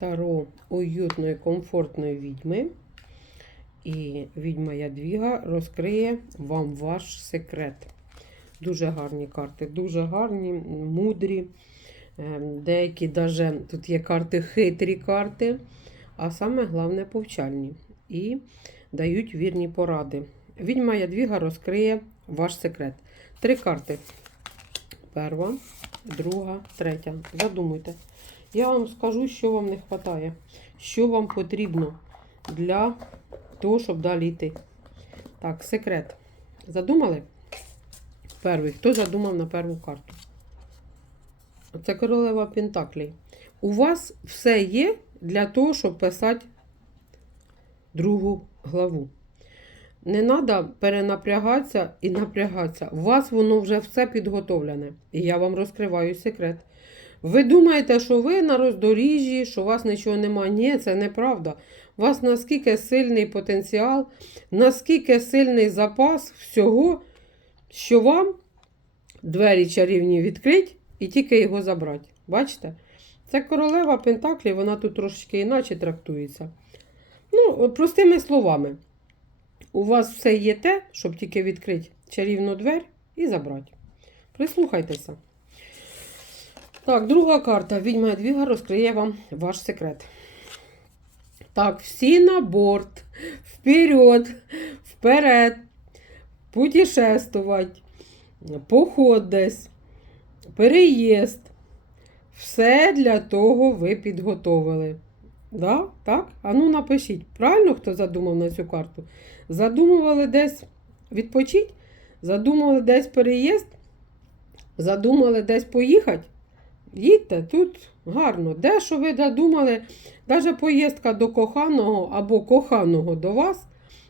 Таро уютної, комфортної відьми. І відьма Ядвіга розкриє вам ваш секрет. Дуже гарні карти, дуже гарні, мудрі. Ем, Деякі навіть тут є карти, хитрі карти, а саме головне повчальні. І дають вірні поради. Відьма Ядвіга розкриє ваш секрет. Три карти. Перша, друга, третя. Задумуйте. Я вам скажу, що вам не вистачає, що вам потрібно для того, щоб далі йти. Так, секрет. Задумали? Перший. Хто задумав на першу карту? Це королева Пентаклей. У вас все є для того, щоб писати другу главу. Не треба перенапрягатися і напрягатися. У вас воно вже все підготовлене. І я вам розкриваю секрет. Ви думаєте, що ви на роздоріжжі, що у вас нічого немає. Ні, це неправда. У вас наскільки сильний потенціал, наскільки сильний запас всього, що вам двері чарівні відкрить і тільки його забрати. Бачите? Це королева Пентаклі, вона тут трошечки іначе трактується. Ну, простими словами, у вас все є те, щоб тільки відкрити чарівну двері і забрати. Прислухайтеся. Так, друга карта. Відьма Двіга розкриє вам ваш секрет. Так, всі на борт. Вперед, вперед. Путешествувати. Поход десь. Переїзд. Все для того ви підготовили. Да? Так? А ну напишіть. Правильно, хто задумав на цю карту? Задумували десь відпочити? Задумали десь переїзд? Задумали десь поїхати? Їдьте, тут гарно. Де що ви додумали? Навіть поїздка до коханого або коханого до вас,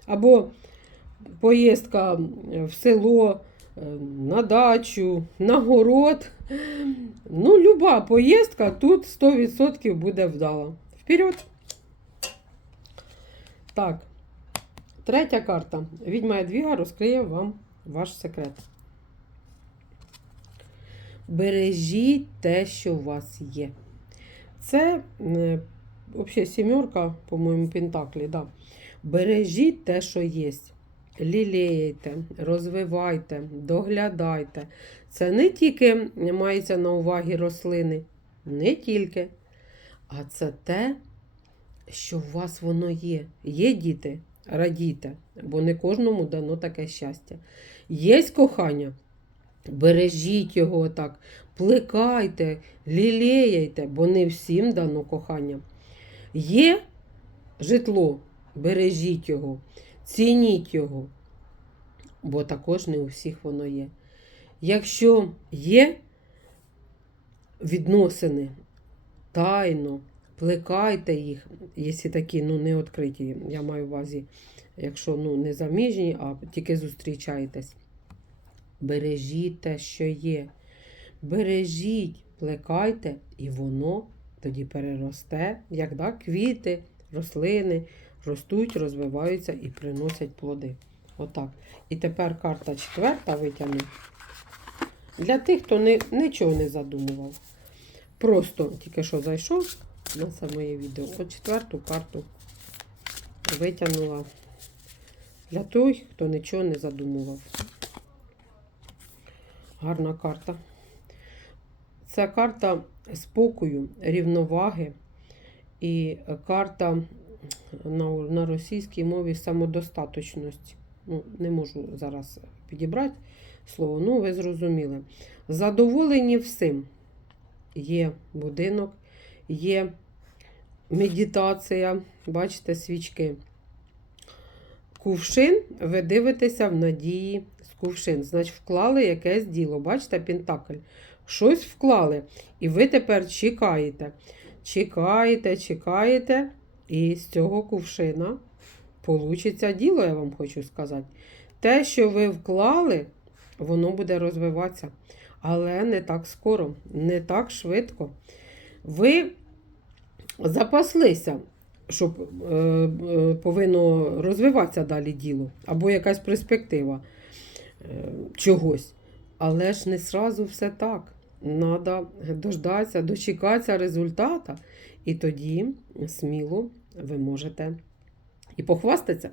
або поїздка в село, е, на дачу, на город. Ну, люба поїздка тут 100% буде вдала. Вперед! Так, третя карта. Відьма Ядвіга розкриє вам ваш секрет. Бережіть те, що у вас є. Це е, взагалі сімерка, по-моєму, Пентаклі. Да. Бережіть те, що є. Лілеєте, розвивайте, доглядайте. Це не тільки мається на увазі рослини, не тільки. А це те, що у вас воно є. Є діти, радійте, бо не кожному дано таке щастя. Є кохання. Бережіть його так, плекайте, лілеяйте, бо не всім дано кохання. Є житло, бережіть його, цініть його, бо також не у всіх воно є. Якщо є відносини, тайно, плекайте їх, якщо такі ну, не відкриті, я маю в увазі, якщо ну, не заміжні, а тільки зустрічаєтесь. Бережіть те, що є. Бережіть, плекайте, і воно тоді переросте, як да, квіти, рослини ростуть, розвиваються і приносять плоди. Отак. І тепер карта четверта витягну. Для тих, хто не, нічого не задумував. Просто тільки що зайшов на це моє відео. От четверту карту витягнула для тих, хто нічого не задумував. Гарна карта. Це карта спокою, рівноваги і карта на, російській мові самодостаточності. Ну, не можу зараз підібрати слово, ну ви зрозуміли. Задоволені всім. Є будинок, є медитація, бачите, свічки. Кувшин, ви дивитеся в надії з кувшин. Значить, вклали якесь діло. Бачите, Пентакль. Щось вклали. І ви тепер чекаєте. Чекаєте, чекаєте. І з цього кувшина получиться діло, я вам хочу сказати. Те, що ви вклали, воно буде розвиватися. Але не так скоро, не так швидко. Ви запаслися щоб е, е, повинно розвиватися далі діло, або якась перспектива е, чогось. Але ж не сразу все так. треба дождатися, дочекатися результата, і тоді сміло ви можете і похвастатися.